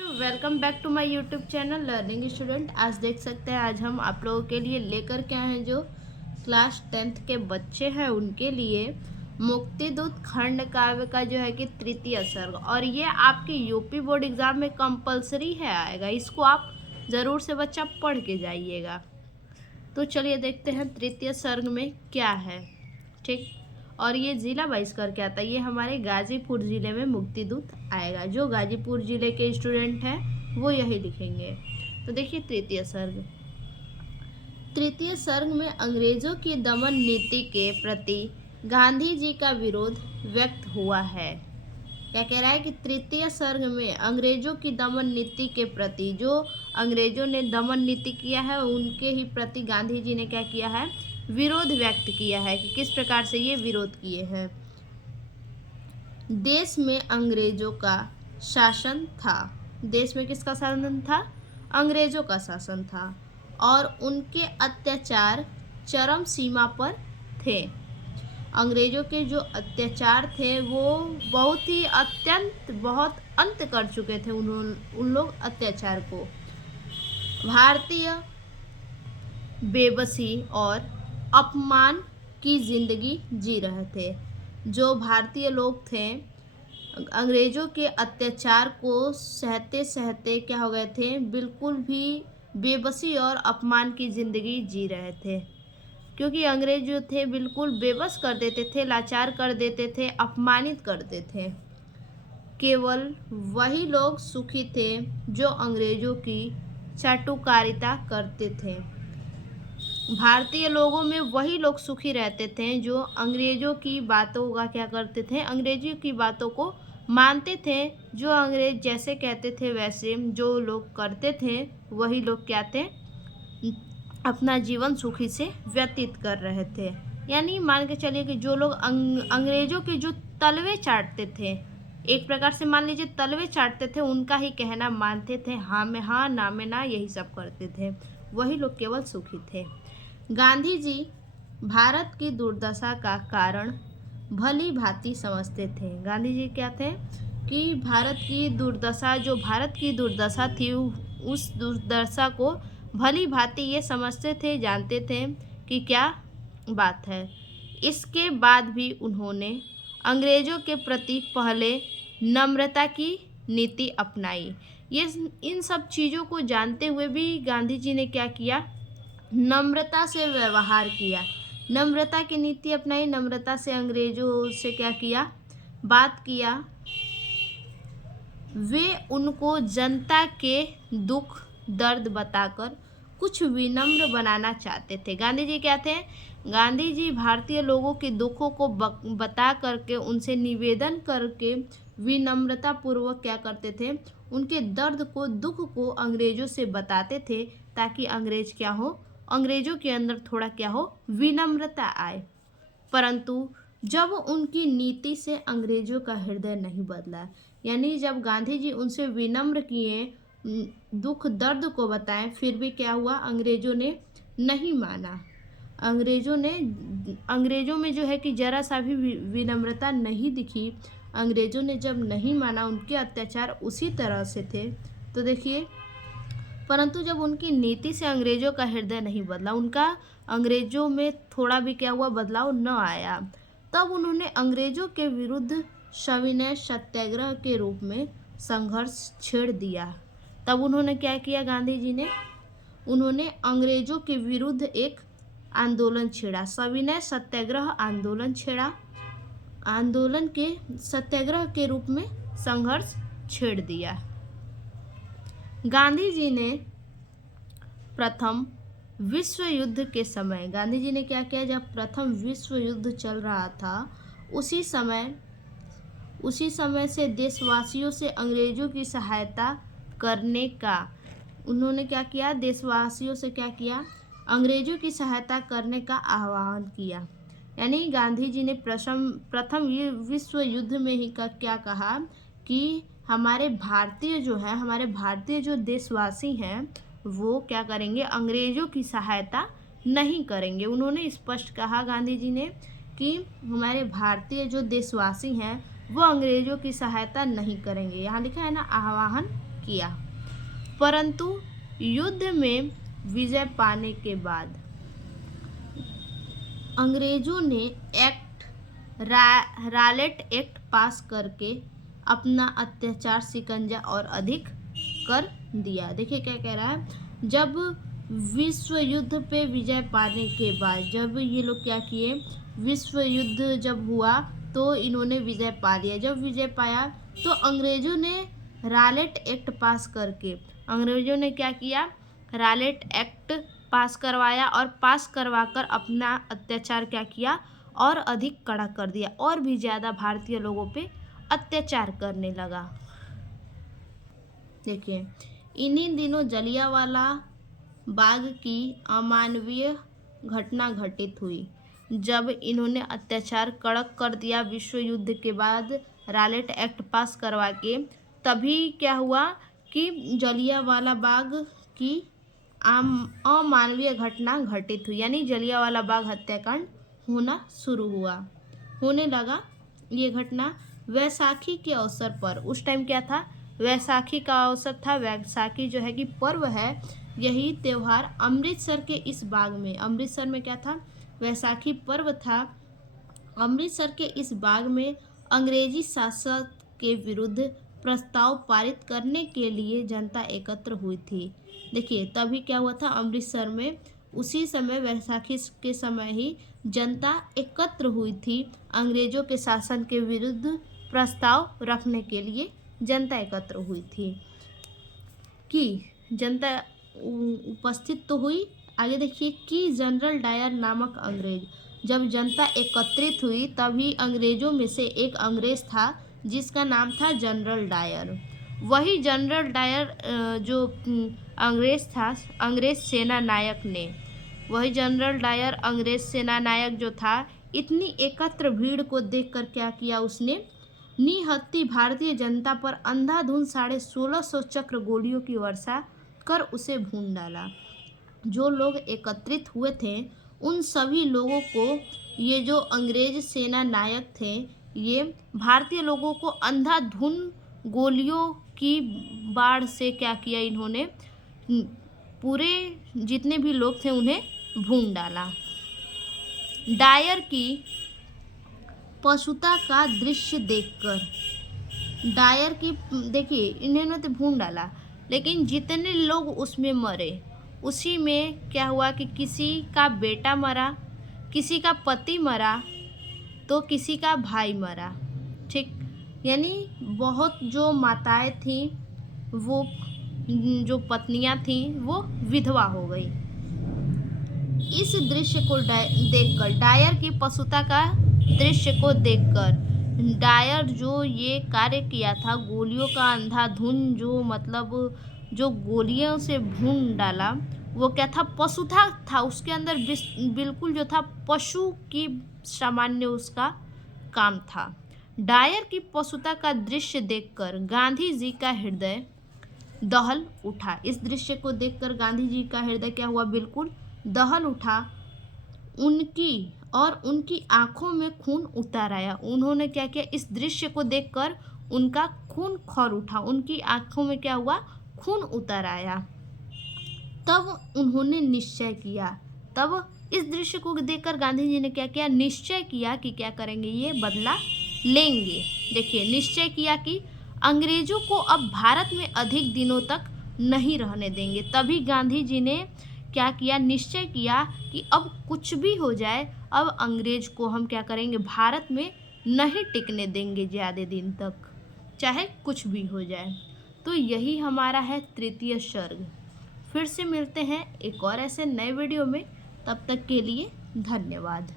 Welcome back to my YouTube channel learning student. आज देख सकते हैं, आज हम आप लोगों के लिए लेकर के आए हैं जो क्लास 10th के बच्चे हैं उनके लिए मुक्तिदूत खंड काव्य का जो है कि तृतीय सर्ग। और ये आपके यूपी बोर्ड एग्जाम में कंपलसरी है आएगा, इसको आप ज़रूर से बच्चा पढ़ के जाइएगा। तो चलिए देखते हैं तृतीय सर्ग में क्या है। ठीक, और ये ज़िला वाइज करके आता है। ये हमारे गाजीपुर ज़िले में मुक्तिदूत आएगा। जो गाजीपुर ज़िले के स्टूडेंट हैं वो यही लिखेंगे। तो देखिए तृतीय सर्ग। तृतीय सर्ग में अंग्रेजों की दमन नीति के प्रति गांधी जी का विरोध व्यक्त हुआ है। क्या कह रहा है कि तृतीय सर्ग में अंग्रेजों की दमन नीति के प्रति, जो अंग्रेजों ने दमन नीति किया है उनके ही प्रति गांधी जी ने क्या किया है, विरोध व्यक्त किया है। कि किस प्रकार से ये विरोध किए हैं। देश में अंग्रेजों का शासन था। देश में किसका शासन था? अंग्रेजों का शासन था और उनके अत्याचार चरम सीमा पर थे। अंग्रेजों के जो अत्याचार थे वो बहुत अंत कर चुके थे उन लोग अत्याचार को। भारतीय बेबसी और अपमान की जिंदगी जी रहे थे। जो भारतीय लोग थे अंग्रेजों के अत्याचार को सहते सहते क्या हो गए थे, बिल्कुल भी बेबसी और अपमान की जिंदगी जी रहे थे। क्योंकि अंग्रेज जो थे बिल्कुल बेबस कर देते थे, लाचार कर देते थे, अपमानित करते थे। केवल वही लोग सुखी थे जो अंग्रेजों की चाटुकारिता करते थे। भारतीय लोगों में वही लोग सुखी रहते थे जो अंग्रेजों की बातों का क्या करते थे, अंग्रेजों की बातों को मानते थे। जो अंग्रेज जैसे कहते थे वैसे जो लोग करते थे वही लोग क्या थे, अपना जीवन सुखी से व्यतीत कर रहे थे। यानी मान के चलिए कि जो लोग अंग्रेजों के जो तलवे चाटते थे, एक प्रकार से मान लीजिए तलवे चाटते थे, उनका ही कहना मानते थे, हाँ में हाँ ना में ना, यही सब करते थे, वही लोग केवल सुखी थे। गांधी जी भारत की दुर्दशा का कारण भली भांति समझते थे। गांधी जी क्या थे कि भारत की दुर्दशा, जो भारत की दुर्दशा थी उस दुर्दशा को भली भांति ये समझते थे, जानते थे कि क्या बात है। इसके बाद भी उन्होंने अंग्रेजों के प्रति पहले नम्रता की नीति अपनाई। ये इन सब चीज़ों को जानते हुए भी गांधी जी ने क्या किया, नम्रता से व्यवहार किया, नम्रता की नीति अपनाई, नम्रता से अंग्रेजों से क्या किया, बात किया। वे उनको जनता के दुख दर्द बताकर कुछ विनम्र बनाना चाहते थे। गांधी जी क्या थे, गांधी जी भारतीय लोगों के दुखों को बता करके, उनसे निवेदन करके विनम्रता पूर्वक क्या करते थे, उनके दर्द को, दुख को अंग्रेजों से बताते थे, ताकि अंग्रेज क्या हो, अंग्रेजों के अंदर थोड़ा क्या हो, विनम्रता आए। परंतु जब उनकी नीति से अंग्रेजों का हृदय नहीं बदला, यानी जब गांधी जी उनसे विनम्र किए, दुख दर्द को बताएं, फिर भी क्या हुआ, अंग्रेजों ने नहीं माना। अंग्रेजों में जो है कि जरा सा भी विनम्रता नहीं दिखी। अंग्रेजों ने जब नहीं माना, उनके अत्याचार उसी तरह से थे। तो देखिए, परंतु जब उनकी नीति से अंग्रेजों का हृदय नहीं बदला, उनका अंग्रेजों में थोड़ा भी क्या हुआ, बदलाव न आया, तब उन्होंने अंग्रेजों के विरुद्ध सविनय सत्याग्रह के रूप में संघर्ष छेड़ दिया। तब उन्होंने क्या किया, गांधी जी ने, उन्होंने अंग्रेजों के विरुद्ध एक आंदोलन छेड़ा, सविनय सत्याग्रह आंदोलन छेड़ा, आंदोलन के सत्याग्रह के रूप में संघर्ष छेड़ दिया। गांधी जी ने प्रथम विश्व युद्ध के समय, गांधी जी ने क्या किया, जब प्रथम विश्व युद्ध चल रहा था उसी समय से देशवासियों से अंग्रेजों की सहायता करने का उन्होंने क्या किया, देशवासियों से क्या किया, अंग्रेजों की सहायता करने का आह्वान किया। यानी गांधी जी ने प्रथम विश्व युद्ध में ही क्या कहा कि हमारे भारतीय जो देशवासी हैं वो क्या करेंगे, अंग्रेजों की सहायता नहीं करेंगे। उन्होंने स्पष्ट कहा गांधी जी ने कि हमारे भारतीय जो देशवासी हैं वो अंग्रेजों की सहायता नहीं करेंगे। यहाँ लिखा है ना, आह्वान किया, परंतु युद्ध में विजय पाने के बाद अंग्रेजों ने रॉलेट एक्ट पास करके अपना अत्याचार शिकंजा और अधिक कर दिया। देखिए क्या कह रहा है, जब विश्व युद्ध पे विजय पाने के बाद जब ये लोग क्या किए, विश्व युद्ध जब हुआ तो इन्होंने विजय पा लिया। जब विजय पाया तो अंग्रेजों ने रॉलेट एक्ट पास करके, अंग्रेजों ने क्या किया, रॉलेट एक्ट पास करवाया और पास करवाकर अपना अत्याचार क्या किया और अधिक कड़ा कर दिया और भी ज़्यादा भारतीय लोगों पे अत्याचार करने लगा। देखिए इन्हीं दिनों जलियांवाला बाग की अमानवीय घटना घटित हुई जब इन्होंने अत्याचार कड़क कर दिया विश्व युद्ध के बाद रॉलेट एक्ट पास करवा के। तभी क्या हुआ कि जलियांवाला बाग की अमानवीय घटना घटित हुई, यानी जलियांवाला बाग हत्याकांड होने लगा। ये घटना वैसाखी के अवसर पर, उस टाइम क्या था, वैसाखी का अवसर था। वैसाखी जो है कि पर्व है, यही त्यौहार अमृतसर के इस बाग में, अमृतसर में क्या था, वैसाखी पर्व था। अमृतसर के इस बाग में अंग्रेजी शासक के विरुद्ध प्रस्ताव पारित करने के लिए जनता एकत्र हुई थी। देखिए तभी क्या हुआ था अमृतसर में, उसी समय वैसाखी के समय ही जनता एकत्र हुई थी। अंग्रेजों के शासन के विरुद्ध प्रस्ताव रखने के लिए जनता एकत्र हुई थी कि जनता उपस्थित तो हुई। आगे देखिए कि जनरल डायर नामक अंग्रेज, जब जनता एकत्रित हुई तभी अंग्रेजों में से एक अंग्रेज था जिसका नाम था जनरल डायर। वही जनरल डायर जो अंग्रेज था, अंग्रेज सेना नायक ने, वही जनरल डायर अंग्रेज सेना नायक जो था, इतनी एकत्र भीड़ को देखकर क्या किया उसने, निहत्थी भारतीय जनता पर अंधाधुंध 1650 चक्र गोलियों की वर्षा कर उसे भून डाला। जो लोग एकत्रित हुए थे उन सभी लोगों को ये जो अंग्रेज सेना नायक थे, ये भारतीय लोगों को अंधाधुंध गोलियों की बाढ़ से क्या किया, इन्होंने पूरे जितने भी लोग थे उन्हें भून डाला। डायर की पशुता का दृश्य देखकर, डायर की, देखिए इन्होंने तो भून डाला, लेकिन जितने लोग उसमें मरे उसी में क्या हुआ कि किसी का बेटा मरा, किसी का पति मरा, तो किसी का भाई मरा। ठीक, यानी बहुत जो माताएं थीं, वो जो पत्नियां थीं वो विधवा हो गई। इस दृश्य को देखकर, डायर की पशुता का दृश्य को देखकर डायर जो ये कार्य किया था, गोलियों का अंधाधुंध जो मतलब जो गोलियों से भून डाला, वो क्या था, पशुता था। उसके अंदर बिल्कुल जो था पशु की सामान्य उसका काम था। डायर की पशुता का दृश्य देखकर गांधी जी का हृदय दहल उठा। इस दृश्य को देखकर गांधी जी का हृदय क्या हुआ, बिल्कुल दहल उठा। उनकी आंखों में खून उतर आया। उन्होंने क्या किया, इस दृश्य को देखकर उनका खून खौल उठा, उनकी आंखों में क्या हुआ, खून उतर आया। तब उन्होंने निश्चय किया, तब इस दृश्य को देखकर गांधी जी ने क्या किया, निश्चय किया कि क्या करेंगे, ये बदला लेंगे। देखिए निश्चय किया कि अंग्रेजों को अब भारत में अधिक दिनों तक नहीं रहने देंगे। तभी गांधी जी ने क्या किया, निश्चय किया कि अब कुछ भी हो जाए, अब अंग्रेज को हम क्या करेंगे, भारत में नहीं टिकने देंगे ज़्यादा दिन तक, चाहे कुछ भी हो जाए। तो यही हमारा है तृतीय सर्ग। फिर से मिलते हैं एक और ऐसे नए वीडियो में, तब तक के लिए धन्यवाद।